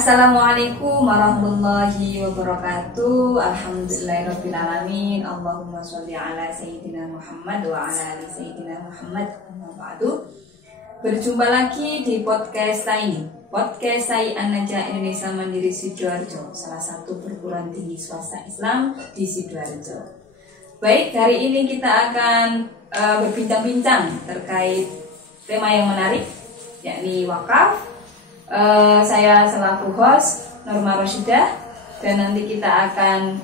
Assalamualaikum warahmatullahi wabarakatuh. Alhamdulillahirrabbilalamin. Allahumma sholli ala Sayyidina Muhammad wa ala ali Sayyidina Muhammad. Amma ba'du. Berjumpa lagi di podcast ini, podcast saya An-Najah Indonesia Mandiri Sidoarjo, salah satu perguruan tinggi swasta Islam di Sidoarjo. Baik, hari ini kita akan berbincang-bincang terkait tema yang menarik, yakni wakaf. Saya selaku host Norma Roshidah, dan nanti kita akan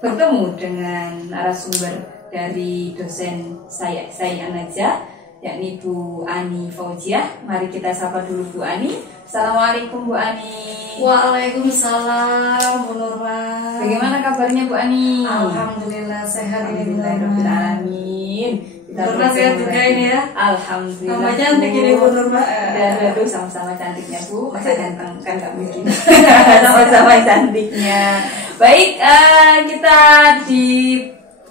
bertemu dengan narasumber dari dosen saya An-Najah, yakni Bu Ani Fauziah. Mari kita sapa dulu Bu Ani. Assalamualaikum Bu Ani. Waalaikumsalam Bu Norma. Bagaimana kabarnya Bu Ani? Alhamdulillah sehat ini Bu Alhamdulillahirrahmanirrahim. Norma sehat juga ini ya. Alhamdulillah. Sama cantik ini Bu Norma. Aduh, sama-sama cantiknya Bu. Masa ganteng kan gak mungkin. Sama-sama cantiknya. Baik, kita di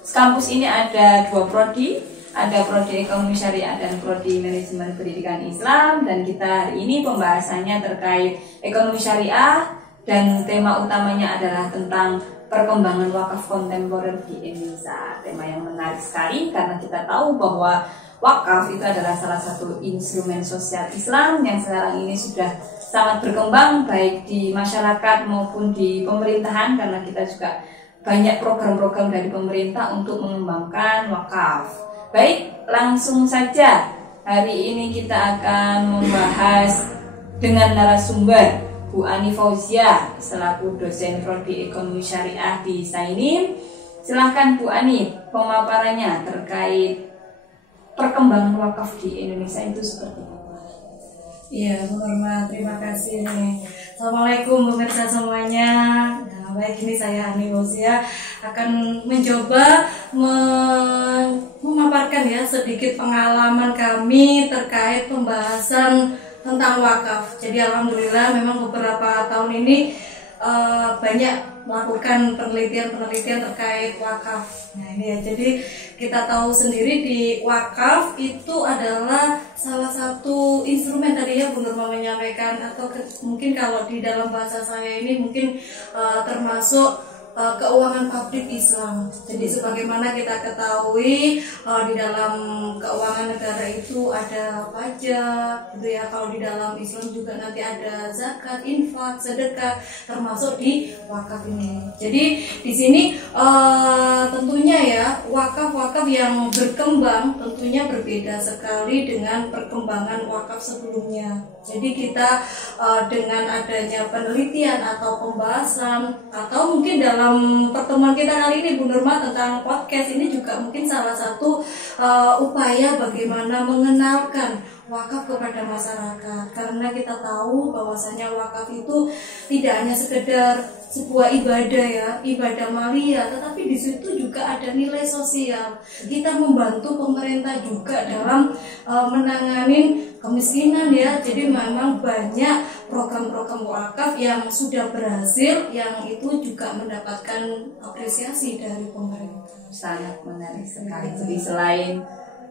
kampus ini ada dua prodi. Ada prodi ekonomi syariah dan prodi manajemen pendidikan Islam. Dan kita hari ini pembahasannya terkait ekonomi syariah, dan tema utamanya adalah tentang perkembangan wakaf kontemporer di Indonesia. Tema yang menarik sekali karena kita tahu bahwa wakaf itu adalah salah satu instrumen sosial Islam yang sekarang ini sudah sangat berkembang baik di masyarakat maupun di pemerintahan, karena kita juga banyak program-program dari pemerintah untuk mengembangkan wakaf. Baik, langsung saja hari ini kita akan membahas dengan narasumber Bu Ani Fauziah selaku dosen prodi ekonomi syariah di Sainin. Silahkan Bu Ani, pemaparannya terkait perkembangan wakaf di Indonesia itu seperti apa? Iya Bu Norma, terima kasih nih. Assalamualaikum pemirsa semuanya. Nah, baik, ini saya Ani Fauziah akan mencoba memaparkan ya sedikit pengalaman kami terkait pembahasan tentang wakaf. Jadi alhamdulillah memang beberapa tahun ini banyak melakukan penelitian terkait wakaf. Nah ini ya, jadi kita tahu sendiri di wakaf itu adalah salah satu instrumen tadi ya Bu Nurma menyampaikan, atau mungkin kalau di dalam bahasa saya ini mungkin termasuk keuangan publik Islam. Jadi sebagaimana kita ketahui di dalam keuangan negara itu ada pajak, gitu ya. Kalau di dalam Islam juga nanti ada zakat, infak, sedekah, termasuk di wakaf ini. Jadi di sini tentunya ya wakaf-wakaf yang berkembang tentunya berbeda sekali dengan perkembangan wakaf sebelumnya. Jadi kita dengan adanya penelitian atau pembahasan, atau mungkin dalam pertemuan kita kali ini Bu Nurma tentang podcast ini juga mungkin salah satu upaya bagaimana mengenalkan wakaf kepada masyarakat, karena kita tahu bahwasanya wakaf itu tidak hanya sekedar sebuah ibadah ya, ibadah maliyah, tetapi di situ juga ada nilai sosial. Kita membantu pemerintah juga dalam menangani kemiskinan ya. Jadi memang banyak program-program wakaf yang sudah berhasil, yang itu juga mendapatkan apresiasi dari pemerintah. Sangat menarik sekali. Jadi selain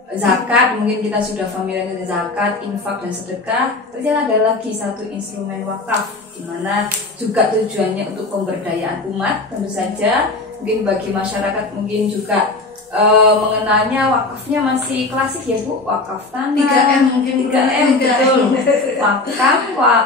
zakat, mungkin kita sudah familiar dengan zakat, infak, dan sedekah. Ternyata ada lagi satu instrumen wakaf, di mana juga tujuannya untuk pemberdayaan umat. Tentu saja, mungkin bagi masyarakat mungkin juga mengenalnya wakafnya masih klasik ya Bu, wakaf tanah, 3M mungkin 3M betul.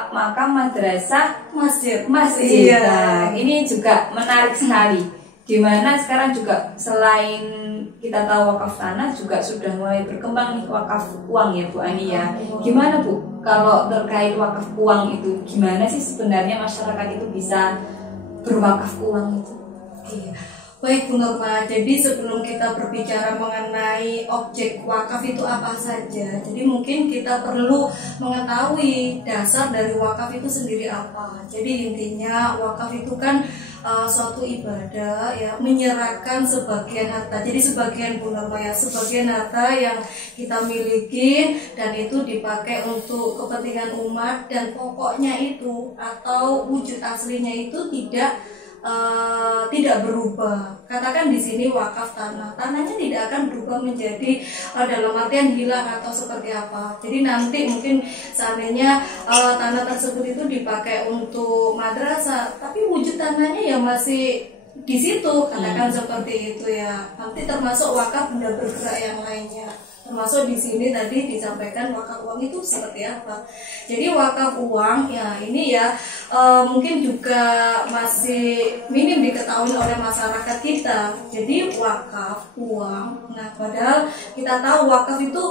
Makam, madrasah, masjid. Iya. Nah, ini juga menarik sekali. Dimana sekarang juga selain kita tahu wakaf tanah, juga sudah mulai berkembang nih wakaf uang ya Bu Ani ya. Gimana Bu kalau terkait wakaf uang itu, gimana sih sebenarnya masyarakat itu bisa berwakaf uang itu? Iya. Baik Bu Norma, jadi sebelum kita berbicara mengenai objek wakaf itu apa saja, jadi mungkin kita perlu mengetahui dasar dari wakaf itu sendiri apa. Jadi intinya wakaf itu kan suatu ibadah ya, menyerahkan sebagian harta. Jadi sebagian Bu Norma ya, sebagian harta yang kita miliki dan itu dipakai untuk kepentingan umat, dan pokoknya itu atau wujud aslinya itu tidak tidak berubah. Katakan di sini wakaf tanah, tanahnya tidak akan berubah menjadi dalam artian hilang atau seperti apa. Jadi nanti mungkin seandainya tanah tersebut itu dipakai untuk madrasah, tapi wujud tanahnya ya masih di situ, katakan seperti itu ya. Nanti termasuk wakaf benda bergerak yang lainnya. Termasuk di sini tadi disampaikan wakaf uang itu seperti apa. Jadi wakaf uang ya ini ya mungkin juga masih minim diketahui oleh masyarakat kita. Jadi wakaf uang, nah padahal kita tahu wakaf itu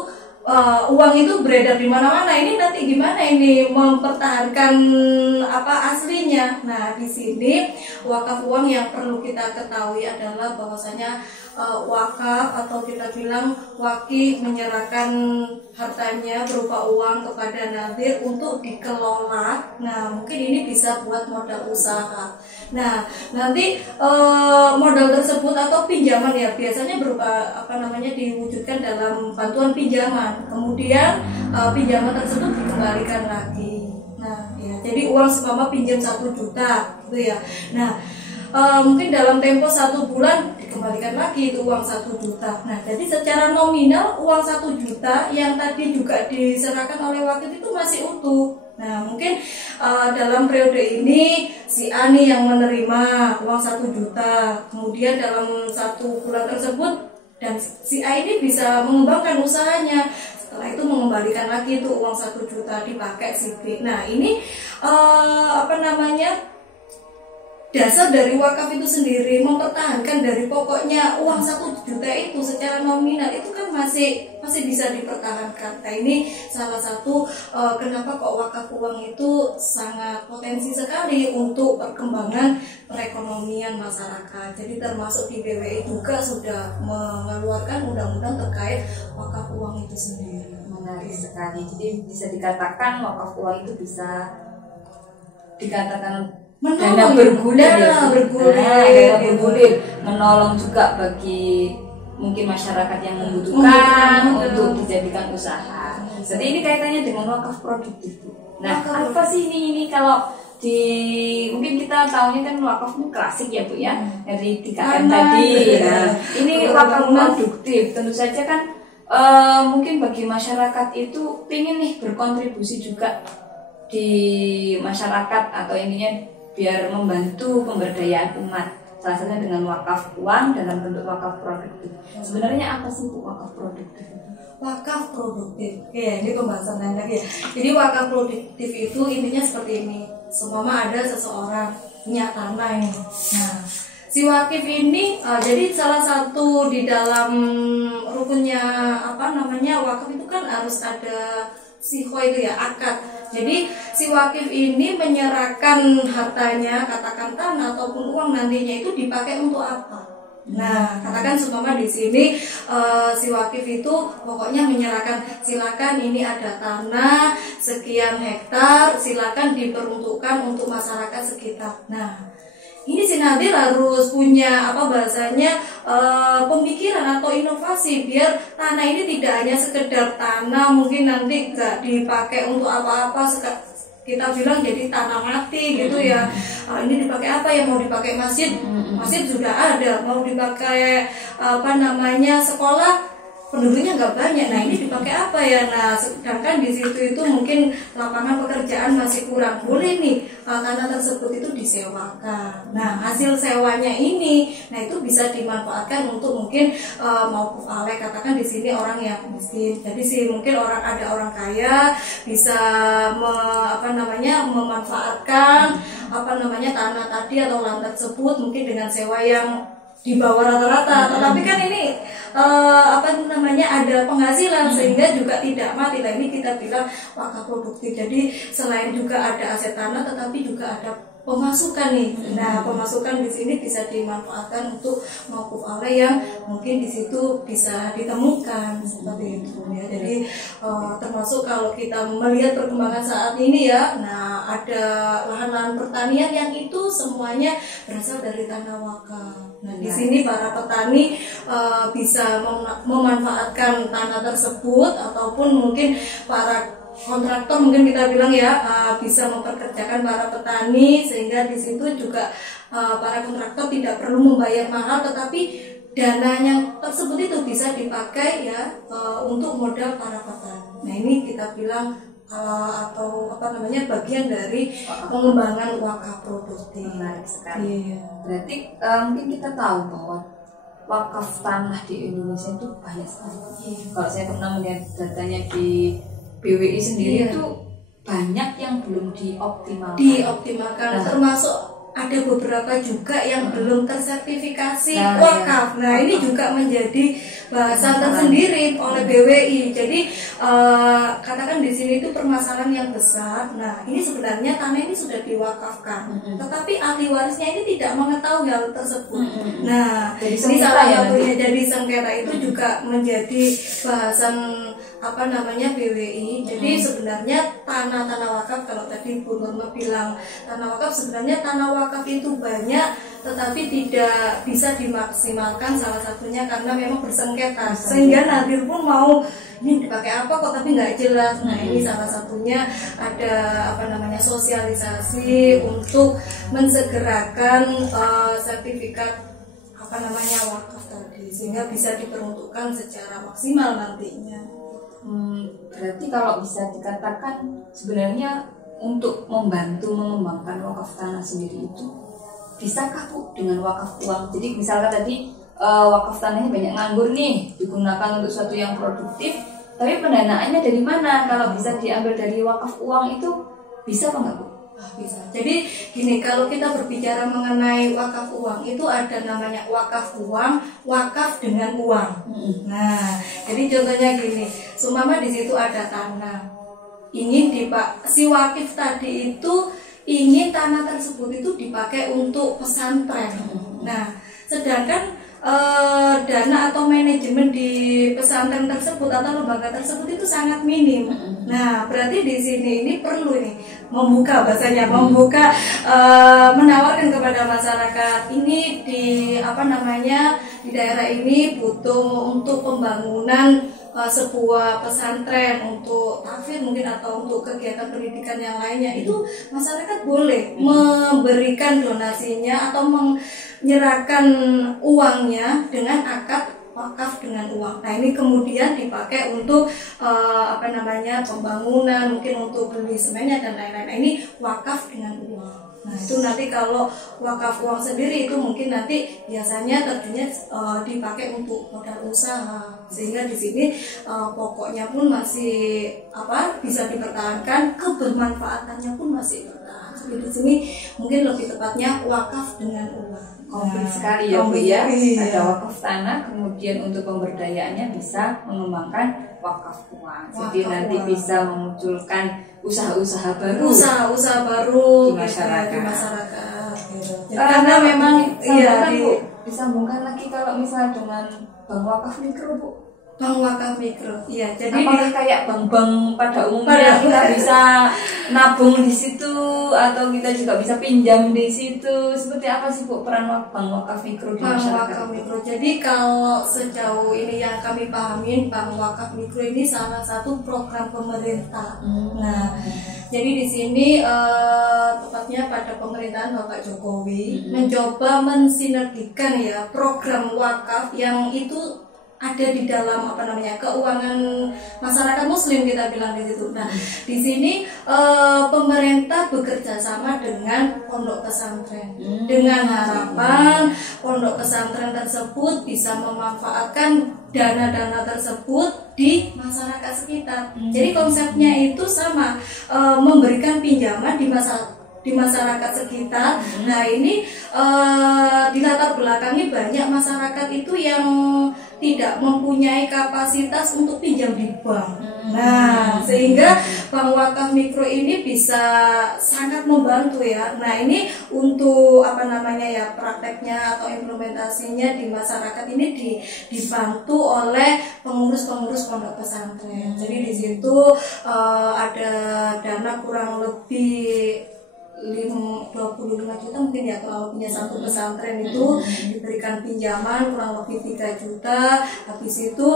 uang itu beredar di mana-mana. Ini nanti gimana ini mempertahankan apa aslinya? Nah di sini wakaf uang yang perlu kita ketahui adalah bahwasanya wakaf atau kita bilang wakif menyerahkan hartanya berupa uang kepada nadir untuk dikelola. Nah mungkin ini bisa buat modal usaha. Nah nanti modal tersebut atau pinjaman ya biasanya berupa apa namanya diwujudkan dalam bantuan pinjaman. Kemudian pinjaman tersebut dikembalikan lagi. Nah ya jadi uang seumpama pinjam 1 juta gitu ya. Nah mungkin dalam tempo 1 bulan dikembalikan lagi itu uang 1 juta. Nah jadi secara nominal uang 1 juta yang tadi juga diserahkan oleh wakif itu masih utuh. Nah mungkin dalam periode ini si Ani yang menerima uang 1 juta, kemudian dalam 1 bulan tersebut dan si A ini bisa mengembangkan usahanya. Setelah itu mengembalikan lagi itu uang 1 juta dipakai si B. Nah ini apa namanya dasar dari wakaf itu sendiri mempertahankan dari pokoknya uang 1 juta itu secara nominal itu kan masih bisa dipertahankan. Nah ini salah satu kenapa kok wakaf uang itu sangat potensi sekali untuk perkembangan perekonomian masyarakat. Jadi termasuk di BWI juga sudah mengeluarkan undang-undang terkait wakaf uang itu sendiri. Menarik sekali. Jadi bisa dikatakan wakaf uang itu bisa dikatakan dana bergulir, menolong juga bagi mungkin masyarakat yang membutuhkan untuk dijadikan usaha. Jadi ini kaitannya dengan wakaf produktif. Nah, apa sih ini kalau di mungkin kita tahunya kan wakaf itu klasik ya Bu ya, dari 3M tadi. Nah, ini wakaf produktif tentu saja kan mungkin bagi masyarakat itu ingin nih berkontribusi juga di masyarakat atau ininya biar membantu pemberdayaan umat, salah satunya dengan wakaf uang dalam bentuk wakaf produktif. Sebenarnya apa sih Bu wakaf produktif? Wakaf produktif, ya ini pembahasan lain lagi ya. Jadi wakaf produktif itu intinya seperti ini. Seumpama ada seseorang punya tanah ini. Nah, si wakif ini jadi salah satu di dalam rukunnya apa namanya wakaf itu kan harus ada sikho itu ya, akad. Jadi si wakif ini menyerahkan hartanya, katakan tanah ataupun uang nantinya itu dipakai untuk apa? Nah, katakan seumpama di sini si wakif itu pokoknya menyerahkan silakan ini ada tanah sekian hektar, silakan diperuntukkan untuk masyarakat sekitar. Nah, ini si nadir harus punya apa bahasanya pemikiran atau inovasi biar tanah ini tidak hanya sekedar tanah mungkin nanti gak dipakai untuk apa-apa, kita bilang jadi tanah mati gitu ya. Ini dipakai apa ya, mau dipakai masjid, masjid sudah ada, mau dipakai apa namanya sekolah penduduknya nggak banyak. Nah ini dipakai apa ya? Nah sedangkan di situ itu mungkin lapangan pekerjaan masih kurang. Boleh nih tanah tersebut itu disewakan. Nah hasil sewanya ini, nah itu bisa dimanfaatkan untuk mungkin mauquf alaih, katakan di sini orang yang miskin. Jadi sih mungkin ada orang kaya bisa memanfaatkan tanah tadi atau lahan tersebut mungkin dengan sewa yang di bawah rata-rata, tetapi kan ini ada penghasilan sehingga juga tidak mati. Nah ini kita bilang wakaf produktif. Jadi selain juga ada aset tanah, tetapi juga ada pemasukan nih. Nah pemasukan di sini bisa dimanfaatkan untuk mauquf alaih yang mungkin di situ bisa ditemukan seperti itu ya. Jadi termasuk kalau kita melihat perkembangan saat ini ya, nah ada lahan-lahan pertanian yang itu semuanya berasal dari tanah wakaf. Nah di sini para petani bisa memanfaatkan tanah tersebut ataupun mungkin para kontraktor mungkin kita bilang ya bisa memperkerjakan para petani sehingga di situ juga para kontraktor tidak perlu membayar mahal, tetapi dana yang tersebut itu bisa dipakai ya untuk modal para petani. Nah ini kita bilang atau apa namanya bagian dari pengembangan wakaf produktif. Menarik sekali. Berarti mungkin kita tahu bahwa wakaf tanah di Indonesia itu banyak sekali. Kalau saya pernah melihat datanya di BWI sendiri itu banyak yang belum dioptimalkan. Termasuk ada beberapa juga yang belum tersertifikasi wakaf. Nah ini juga menjadi bahasan tersendiri oleh BWI. Jadi katakan di sini itu permasalahan yang besar. Nah ini sebenarnya tanah ini sudah diwakafkan, tetapi ahli warisnya ini tidak mengetahui hal tersebut. Nah ini salah satunya jadi sengketa itu juga menjadi bahasan apa namanya BWI. Jadi sebenarnya tanah-tanah wakaf, kalau tadi Bu Nurma bilang tanah wakaf, sebenarnya tanah wakaf itu banyak tetapi tidak bisa dimaksimalkan, salah satunya karena memang bersengketa sehingga nanti pun mau ini dipakai apa kok tapi nggak jelas. Nah ini salah satunya ada apa namanya sosialisasi untuk mensegerakan sertifikat apa namanya wakaf tadi sehingga bisa diperuntukkan secara maksimal nantinya. Berarti kalau bisa dikatakan sebenarnya untuk membantu mengembangkan wakaf tanah sendiri itu bisakah Bu dengan wakaf uang? Jadi misalkan tadi wakaf tanahnya banyak nganggur nih, digunakan untuk sesuatu yang produktif, tapi pendanaannya dari mana? Kalau bisa diambil dari wakaf uang itu bisa apa enggak Bu? Bisa. Jadi gini, kalau kita berbicara mengenai wakaf uang itu ada namanya wakaf uang, wakaf dengan uang. Nah, jadi contohnya gini, seumpama di situ ada tanah, ingin si wakif tadi itu ingin tanah tersebut itu dipakai untuk pesantren. Nah, sedangkan dana atau manajemen di pesantren tersebut atau lembaga tersebut itu sangat minim. Nah, berarti di sini ini perlu nih membuka bahasanya, menawarkan kepada masyarakat ini di apa namanya di daerah ini butuh untuk pembangunan sebuah pesantren untuk tahfidz mungkin atau untuk kegiatan pendidikan yang lainnya, itu masyarakat boleh memberikan donasinya atau menyerahkan uangnya dengan akad wakaf dengan uang. Nah ini kemudian dipakai untuk apa namanya pembangunan, mungkin untuk beli semennya dan lain-lain. Nah, ini wakaf dengan uang. Nah itu nanti kalau wakaf uang sendiri itu mungkin nanti biasanya tentunya dipakai untuk modal usaha, sehingga di sini pokoknya pun masih bisa dipertahankan, kebermanfaatannya pun masih bertahan. Jadi di sini mungkin lebih tepatnya wakaf dengan uang. Komplit sekali ya Bu ya. Ada wakaf tanah, kemudian untuk pemberdayaannya bisa mengembangkan wakaf uang. Jadi nanti bisa memunculkan usaha-usaha baru di masyarakat. Gitu. Karena memang disambungkan lagi kalau misalnya dengan bank wakaf mikro Bu. Bank wakaf mikro, iya. Jadi apakah kayak bank-bank pada umumnya kita bisa nabung di situ atau kita juga bisa pinjam di situ? Seperti apa sih Bu peran bank wakaf mikro di masyarakat? Bank wakaf mikro. Jadi kalau sejauh ini yang kami pahamin, bank wakaf mikro ini salah satu program pemerintah. Nah, jadi di sini tepatnya pada pemerintahan Bapak Jokowi mencoba mensinergikan ya program wakaf yang itu ada di dalam keuangan masyarakat Muslim, kita bilang di situ. Nah, di sini pemerintah bekerja sama dengan pondok pesantren dengan harapan pondok pesantren tersebut bisa memanfaatkan dana-dana tersebut di masyarakat sekitar. Jadi konsepnya itu sama, memberikan pinjaman di masyarakat sekitar. Nah ini di latar belakangnya banyak masyarakat itu yang tidak mempunyai kapasitas untuk pinjam di bank. Nah sehingga bank wakaf mikro ini bisa sangat membantu ya. Nah ini untuk prakteknya atau implementasinya di masyarakat ini dibantu oleh pengurus-pengurus pondok pesantren. Jadi di situ ada dana kurang lebih 25 juta mungkin ya, kalau punya satu pesantren itu diberikan pinjaman kurang lebih 3 juta. Habis itu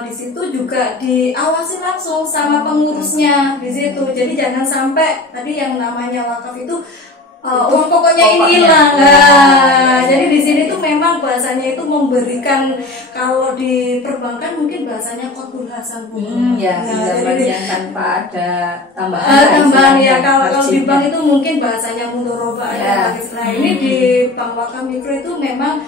di situ juga diawasi langsung sama pengurusnya di situ. Jadi jangan sampai tadi yang namanya wakaf itu uang pokoknya ini hilang. Jadi di sini tuh memang bahasanya itu memberikan, kalau di perbankan mungkin bahasanya qardul hasan. Jadi tanpa ada tambahan. Ya kalau di bank itu mungkin bahasanya mudharabah ya. Nah ini di Bank Wakaf Mikro itu memang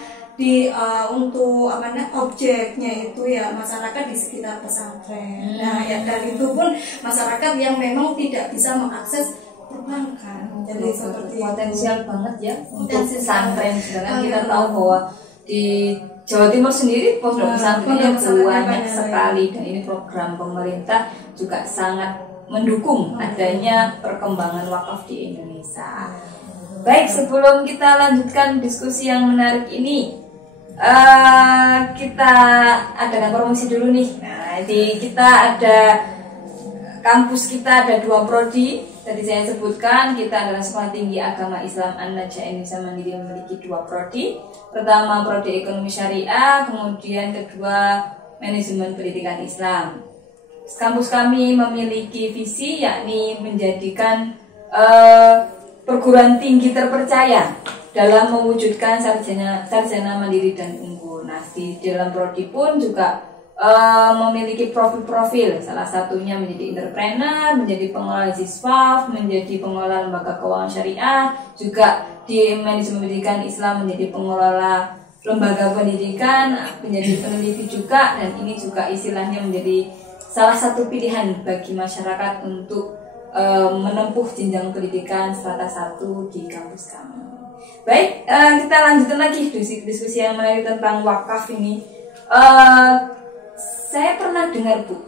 untuk objeknya itu ya masyarakat di sekitar pesantren. Nah ya, dan itu pun masyarakat yang memang tidak bisa mengakses perbankan. Jadi seperti potensial banget ya untuk pesantren. Sedangkan kita tahu bahwa di Jawa Timur sendiri pondok pesantrennya banyak sekali, dan ini program pemerintah juga sangat mendukung adanya perkembangan wakaf di Indonesia. Baik, sebelum kita lanjutkan diskusi yang menarik ini, kita adakan promosi dulu nih. Nah, kita ada kampus, kita ada 2 prodi. Tadi saya sebutkan kita adalah Sekolah Tinggi Agama Islam An-Najah Indonesia Mandiri, memiliki 2 prodi. Pertama prodi Ekonomi Syariah, kemudian kedua Manajemen Pendidikan Islam. Kampus kami memiliki visi yakni menjadikan perguruan tinggi terpercaya dalam mewujudkan sarjana mandiri dan unggul. Nah, di dalam prodi pun juga memiliki profil-profil, salah satunya menjadi entrepreneur, menjadi pengelola siswa, menjadi pengelola lembaga keuangan syariah, juga di manajemen pendidikan Islam menjadi pengelola lembaga pendidikan, menjadi peneliti juga, dan ini juga istilahnya menjadi salah satu pilihan bagi masyarakat untuk menempuh jenjang pendidikan strata 1 di kampus kami. Baik, kita lanjutkan lagi diskusi yang menarik tentang wakaf ini. Saya pernah dengar, Bu,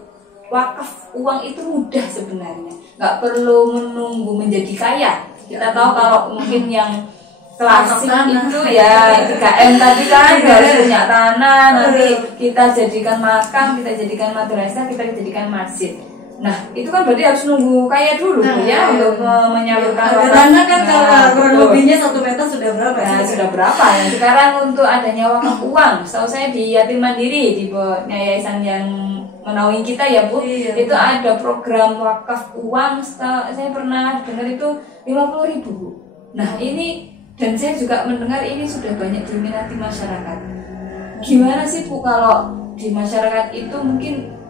wakaf uang itu mudah sebenarnya, nggak perlu menunggu menjadi kaya. Kita tahu kalau mungkin yang klasik itu ya 3M tadi kan, harus punya tanah, nanti kita jadikan makam, kita jadikan madrasah, kita jadikan masjid. Nah, itu kan berarti harus nunggu kaya dulu ya untuk menyalurkan wakaf. Karena kan kalau kurang lebihnya 1 meter sudah berapa? Nah, sudah berapa ya? Sekarang untuk adanya wakaf uang, setahu saya di Yatim Mandiri, di yayasan yang menaungi kita ya, Bu, itu ada program wakaf uang. Saya pernah dengar itu 50.000, Bu. Nah, ini, dan saya juga mendengar ini sudah banyak diminati masyarakat. Gimana sih, Bu, kalau di masyarakat itu mungkin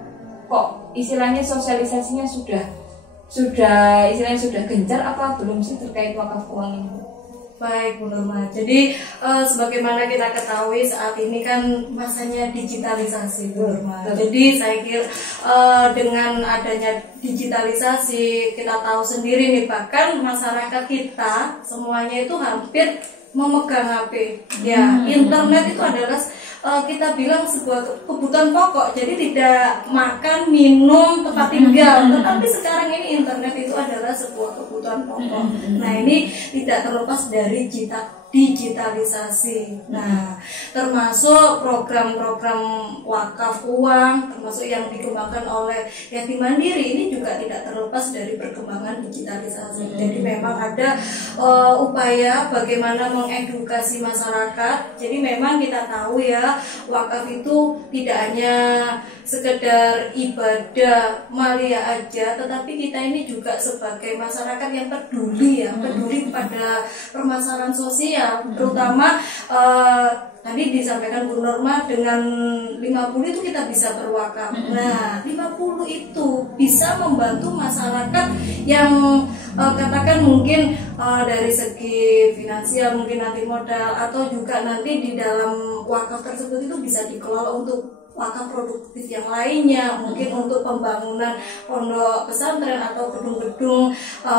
kok istilahnya sosialisasinya sudah istilahnya sudah gencar apa belum sih terkait wakaf uang ini? Baik, Bu Nurma. Jadi sebagaimana kita ketahui saat ini kan masanya digitalisasi, Bu Nurma. Jadi saya kira dengan adanya digitalisasi, kita tahu sendiri nih, bahkan masyarakat kita semuanya itu hampir memegang HP. Ya, internet itu adalah kita bilang sebuah kebutuhan pokok. Jadi tidak makan, minum, tempat tinggal, tetapi sekarang ini internet itu adalah sebuah kebutuhan pokok. Nah, ini tidak terlepas dari digitalisasi. Nah, termasuk program-program wakaf uang, termasuk yang dikembangkan oleh Yatim Mandiri, ini juga tidak terlepas dari perkembangan digitalisasi. Jadi memang ada upaya bagaimana mengedukasi masyarakat. Jadi memang kita tahu ya, wakaf itu tidak hanya sekedar ibadah maliyah aja, tetapi kita ini juga sebagai masyarakat yang peduli ya, peduli pada permasalahan sosial, terutama tadi disampaikan Bu Norma, dengan 50 itu kita bisa berwakaf. Nah, 50 itu bisa membantu masyarakat yang katakan mungkin dari segi finansial, mungkin nanti modal, atau juga nanti di dalam wakaf tersebut itu bisa dikelola untuk wakaf produktif yang lainnya, mungkin untuk pembangunan pondok pesantren atau gedung-gedung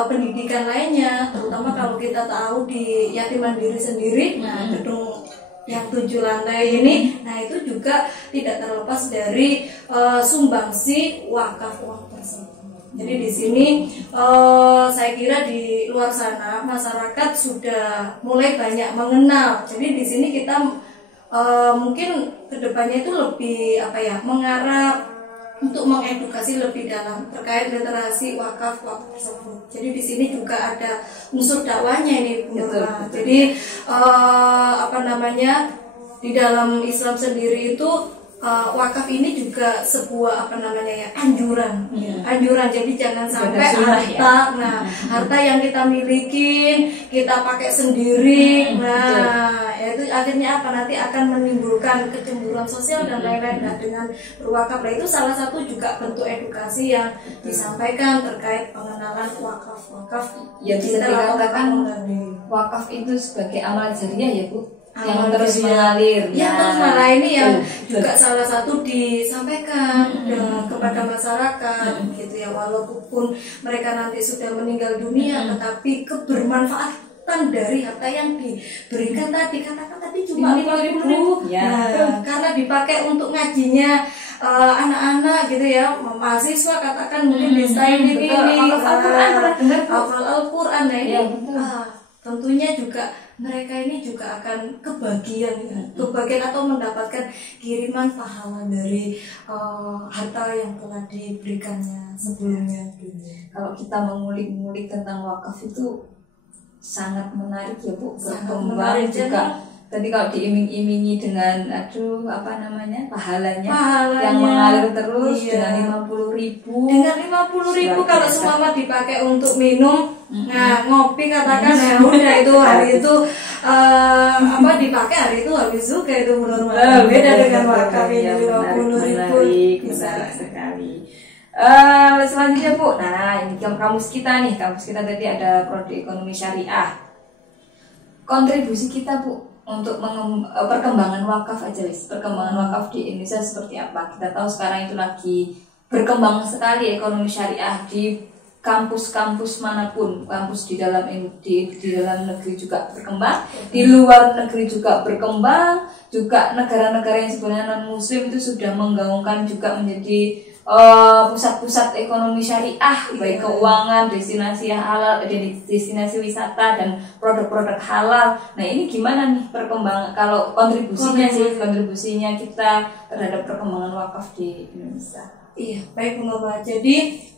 pendidikan lainnya, terutama kalau kita tahu di Yatim Mandiri sendiri, nah gedung yang 7 lantai ini, nah itu juga tidak terlepas dari sumbangsi wakaf uang tersebut. Jadi di sini saya kira di luar sana masyarakat sudah mulai banyak mengenal. Jadi di sini kita mungkin kedepannya itu lebih mengarah untuk mengedukasi lebih dalam terkait literasi wakaf tersebut. Jadi di sini juga ada unsur dakwahnya ini, Bu Nurma. Jadi di dalam Islam sendiri itu wakaf ini juga sebuah anjuran, anjuran. Jadi jangan sampai harta yang kita miliki kita pakai sendiri. Itu akhirnya nanti akan menimbulkan kecemburuan sosial dan lain-lain. Nah, dengan berwakaf, itu salah satu juga bentuk edukasi yang disampaikan terkait pengenalan wakaf. Ya, bisa dikatakan wakaf itu sebagai amal jariah ya Bu, yang terus mengalir. Yang terus mengalir ini yang juga salah satu disampaikan kepada masyarakat gitu ya, walaupun mereka nanti sudah meninggal dunia, tetapi kebermanfaatan dari harta yang diberikan tadi, katakan tadi cuma 50.000 karena dipakai untuk ngajinya anak-anak gitu ya, mahasiswa katakan mungkin di style ini hafal Al-Quran. Nah ini tentunya juga mereka ini juga akan kebagian atau mendapatkan kiriman pahala dari harta yang telah diberikannya sebelumnya. Kalau kita mengulik-ngulik tentang wakaf itu sangat menarik ya Bu, berkembang juga. Tadi kalau diiming-imingi dengan pahalanya yang mengalir terus dengan 50.000. Dengan 50.000 kalau semua dipakai untuk minum, ngopi katakan, ya udah itu hari itu dipakai hari itu habis juga itu benar-benar beda dengan wakaf ini 50.000. Bisa sekali. Selanjutnya Bu, ini kampus kita tadi ada prodi ekonomi syariah. Kontribusi kita Bu untuk perkembangan wakaf perkembangan wakaf di Indonesia seperti apa? Kita tahu sekarang itu lagi berkembang sekali ekonomi syariah di kampus-kampus manapun, kampus di dalam negeri juga berkembang, di luar negeri juga berkembang, juga negara-negara yang sebenarnya non muslim itu sudah menggaungkan juga menjadi pusat-pusat ekonomi syariah, baik keuangan, destinasi yang halal, destinasi wisata dan produk-produk halal. Nah ini gimana nih perkembangan, kalau kontribusinya kita terhadap perkembangan wakaf di Indonesia? Iya, baik Bu Mbak. Jadi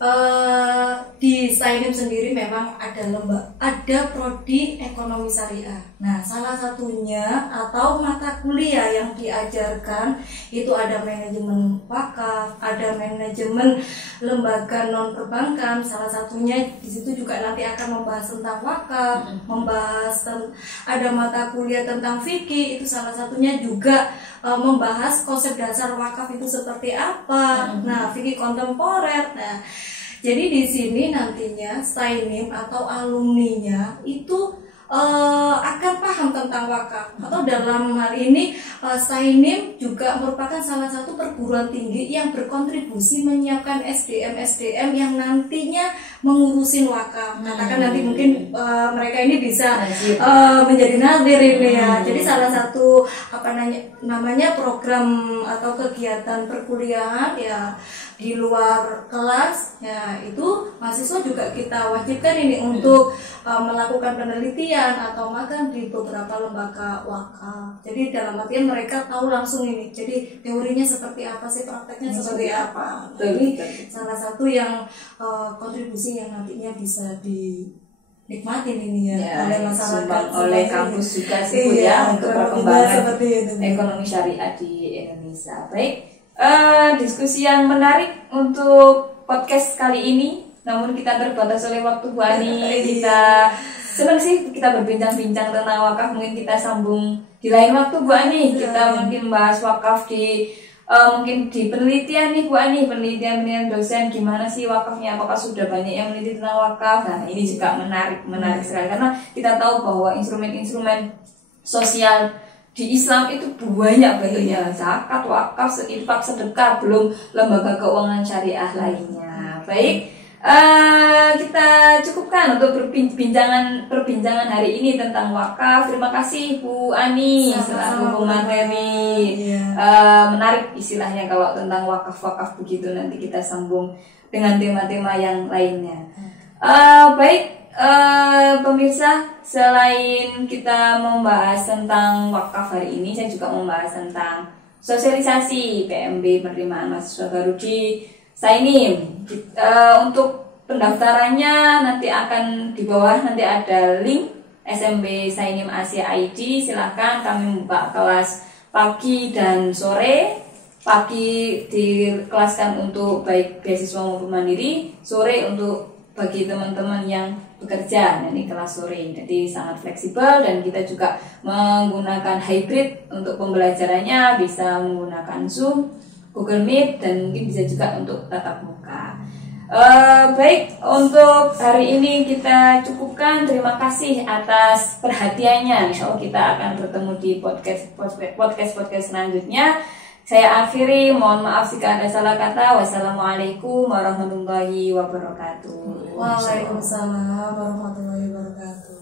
di Sainim sendiri memang ada prodi ekonomi syariah. Nah, salah satunya atau mata kuliah yang diajarkan itu ada manajemen wakaf, ada manajemen lembaga non perbankan. Salah satunya di situ juga nanti akan membahas tentang wakaf, ada mata kuliah tentang fikih, itu salah satunya juga membahas konsep dasar wakaf itu seperti apa. Nah, fikih kontemporer. Nah, jadi di sini nantinya Sainim atau alumninya itu akan paham tentang wakaf. Atau dalam hal ini Sainim juga merupakan salah satu perguruan tinggi yang berkontribusi menyiapkan SDM yang nantinya mengurusin wakaf. Katakan nanti mungkin mereka ini bisa menjadi nadir ini ya. Jadi salah satu namanya program atau kegiatan perkuliahan ya di luar kelas ya, itu mahasiswa juga kita wajibkan ini untuk melakukan penelitian atau magang di beberapa lembaga wakaf. Jadi dalam artian mereka tahu langsung ini. Jadi teorinya seperti apa sih, prakteknya seperti apa. Jadi salah satu yang kontribusi yang nantinya bisa dinikmatin ini oleh masyarakat, oleh kampus juga sih untuk perkembangan ekonomi syariah di Indonesia. Baik. Diskusi yang menarik untuk podcast kali ini, namun kita terbatas oleh waktu Bu Ani. Kita senang sih kita berbincang-bincang tentang wakaf. Mungkin kita sambung di lain waktu Bu Ani. Kita mungkin bahas wakaf di mungkin di penelitian nih Bu Ani, penelitian dosen gimana sih wakafnya, apakah sudah banyak yang meneliti tentang wakaf. Nah ini juga menarik sekali karena kita tahu bahwa instrumen-instrumen sosial di Islam itu banyak bentuknya, zakat, wakaf, infak, sedekah, belum lembaga keuangan syariah lainnya. Baik, kita cukupkan untuk perbincangan hari ini tentang wakaf. Terima kasih Bu Ani selaku pemateri. Menarik istilahnya kalau tentang wakaf begitu, nanti kita sambung dengan tema-tema yang lainnya. Baik. Pemirsa, selain kita membahas tentang wakaf hari ini, saya juga membahas tentang sosialisasi PMB penerimaan mahasiswa baru di Sainim. Untuk pendaftarannya nanti akan di bawah nanti ada link SMB Sainim Asia ID. Silahkan, kami membuka kelas pagi dan sore pagi dikelaskan untuk baik beasiswa maupun mandiri, sore untuk bagi teman-teman yang bekerja, ini kelas sore. Jadi sangat fleksibel dan kita juga menggunakan hybrid untuk pembelajarannya, bisa menggunakan Zoom, Google Meet, dan mungkin bisa juga untuk tatap muka. Baik, untuk hari ini kita cukupkan. Terima kasih atas perhatiannya. Insya Allah kita akan bertemu di podcast selanjutnya. Saya akhiri, mohon maaf jika ada salah kata. Wassalamualaikum warahmatullahi wabarakatuh. Waalaikumsalam warahmatullahi wabarakatuh.